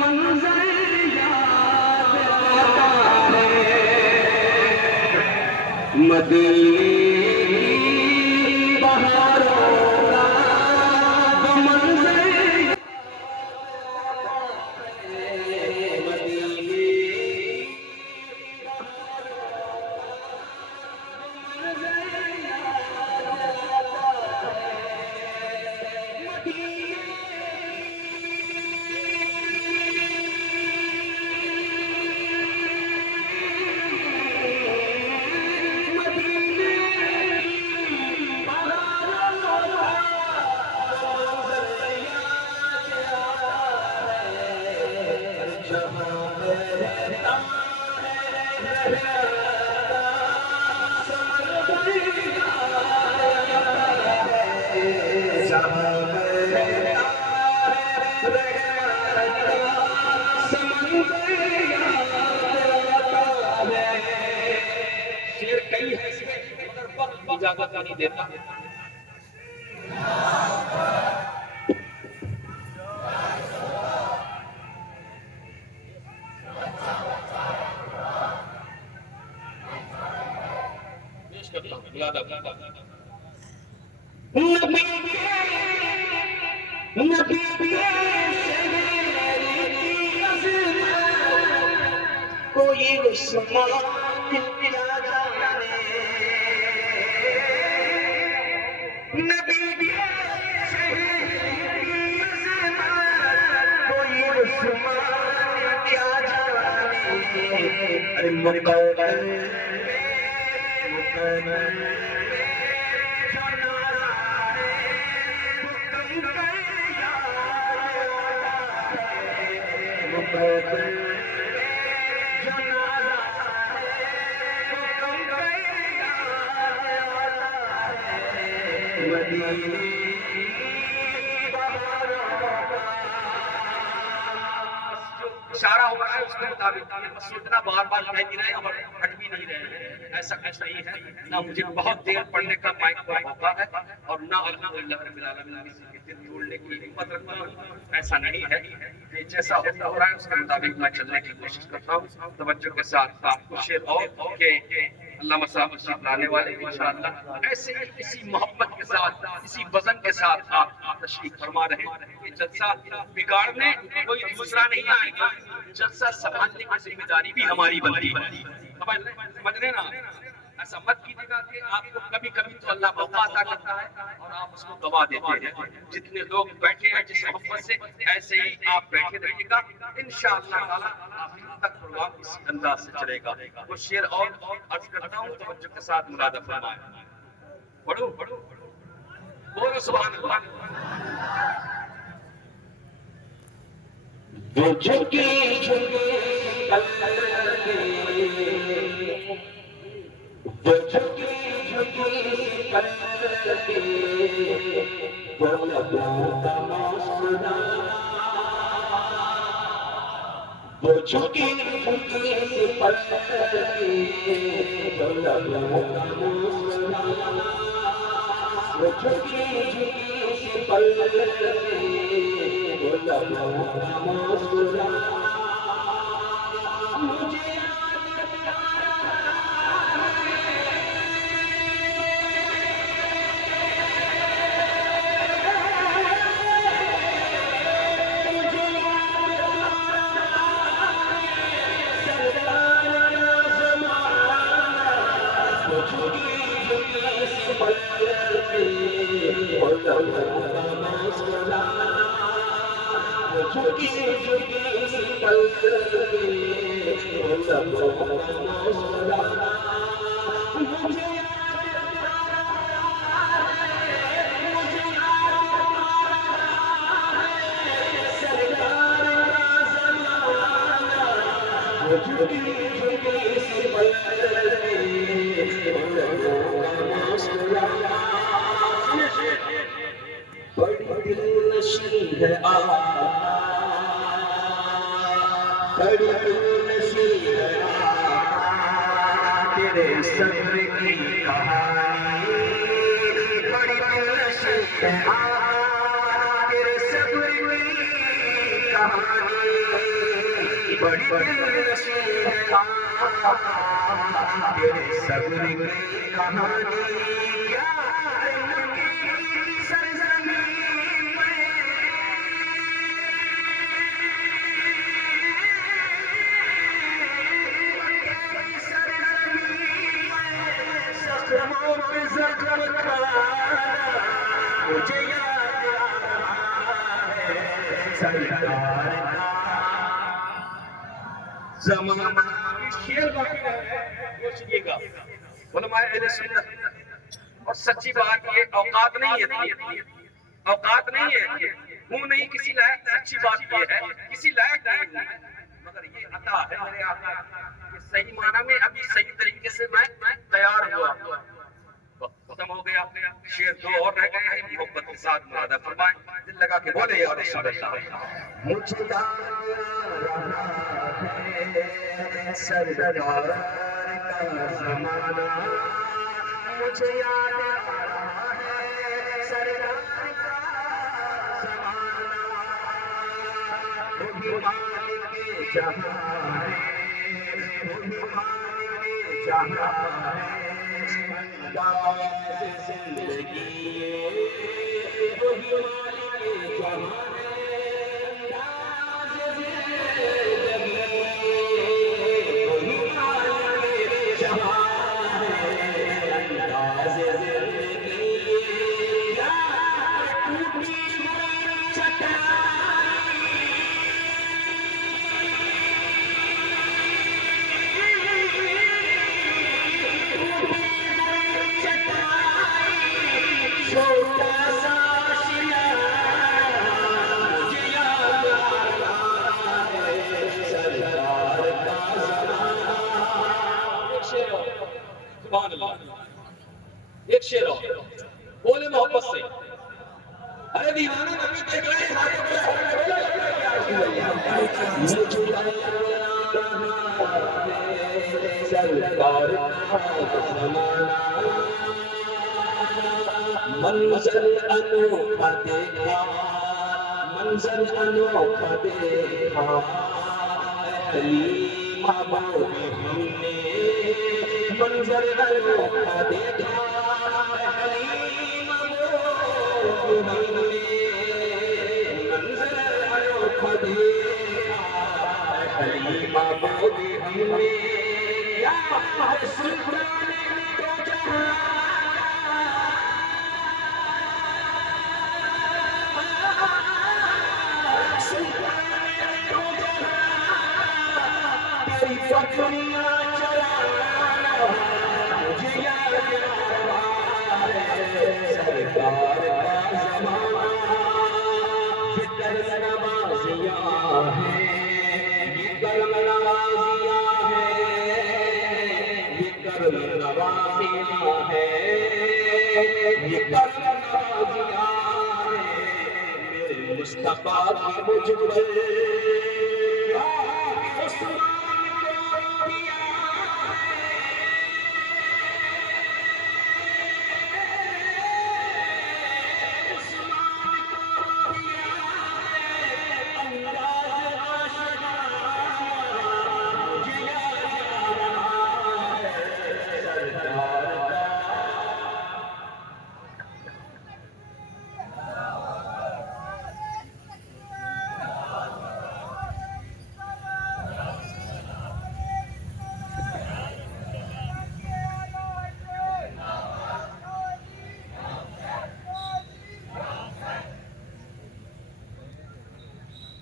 मंजर याद आता है मदीने बहारों का वो मंजर शेर कई है मगर वक्त इजाजत नहीं देता। पेश करता हूं याद आता नबी कोई उस्मान क्या जाने नबी कोई उस्मान क्या जाने अरे मुकद्दर इशारा हो रहा है उसके मुताबिक बस सोचना बार बार कहती रहे और हट भी नहीं रहे हैं। ऐसा कुछ नहीं है ना, मुझे बहुत देर पढ़ने का माइक पर होता है और ना अल्हम्दुलिल्लाह रब्बिल आलमीन किसी के दिल जोड़ने की हिम्मत रखता हूं। ऐसा नहीं है कि जैसा होता हो रहा है उसके मुताबिक मैं चलने की कोशिश करता हूं। तवज्जो के साथ आपको शेर और के अल्लामा साहब तशरीफ लाने वाले इंशाअल्लाह ऐसे ही इसी मोहब्बत के साथ इसी वजन के साथ आप तशरीफ फरमा रहे हैं। ये जलसा बिगाड़ने कोई दूसरा नहीं आएगा, जलसा संभालने की जिम्मेदारी भी हमारी बनती है। समझ रहे ना? ऐसा मत कीजिएगा कि आपको कभी कभी तो अल्लाह मौका अता करता है और आप उसको गवा देते हैं। जितने लोग बैठे हैं जिस मोहब्बत से ऐसे ही आप बैठे रहिएगा इंशाअल्लाह ताला आखिर तक प्रोग्राम इसी अंदाज से चलेगा। वो शेर और अर्ज करता हूँ तवज्जो के साथ मुरादा फरमाएं। पढ़ो पढ़ो बोलो सुभान अल्लाह। वो झुके झुके वो झुके झुके करके वो लबों का मुस्कुराना वो झुके झुके करके वो लबों का मुस्कुराना वो झुके झुके करके वो लबों का मुस्कुराना मुझे झुकी झुकी पल बड़ी नशी है बड़ी नशी है तेरे सब्र की कहानी बड़ी नशी है तेरे सब्र की कहानी बड़ी दिलनशीन है तेरे सब्र की कहानी मुझे याद आ रहा है सरकार का ज़माना। शेर बाकी है, वो सुनिएगा। उलमाए अहले सुन्नत और सच्ची बात ये औकात नहीं है, औकात नहीं है, हूँ नहीं किसी लायक। सच्ची बात ये है किसी लायक नहीं हूँ, मगर ये अता है मेरे आका कि सही माना में अभी सही तरीके से मैं तैयार हुआ। खत्म हो गया, शेर दो और रह गए हैं। मोहब्बत के साथ मुरादा फरमाएं, दिल लगा के बोले या रसूल अल्लाह। मुझे याद आ रहा है सरदार का ज़माना, मुझे याद आ रहा है सरदार का ज़माना। वही मालिक जहां है, वही मालिक जहां है, अंदाज़ ज़िंदगी वही मालिक जहां है, अंदाज़ ज़िंदगी वही मालिक जहां है, अंदाज़ ज़िंदगी यार टूटी एक शेर और बोले मोहब्बत से। अरे दीवाना नबी देख रहे हैं सरकार मंजर अनोखा देखा, मंजर अनोखा देखा हलीमा बोले हमने, मंजर अनोखा देखा हलीमा बोले हमने, मंजर अनोखा देखा हलीमा बोले हमने। या सुल्तान दो जहां तेरी फकरियां चलाना मुझे याद आ रहा है सरकार का ज़माना। ये कर्म नवाज़ियाँ हैं, ये कर्म नवाज़ियाँ हैं, ये कर्म नवाज़ियाँ हैं, ये कर्म नवाज़ियाँ हैं मेरे मुस्तफ़ा की मुझ पर।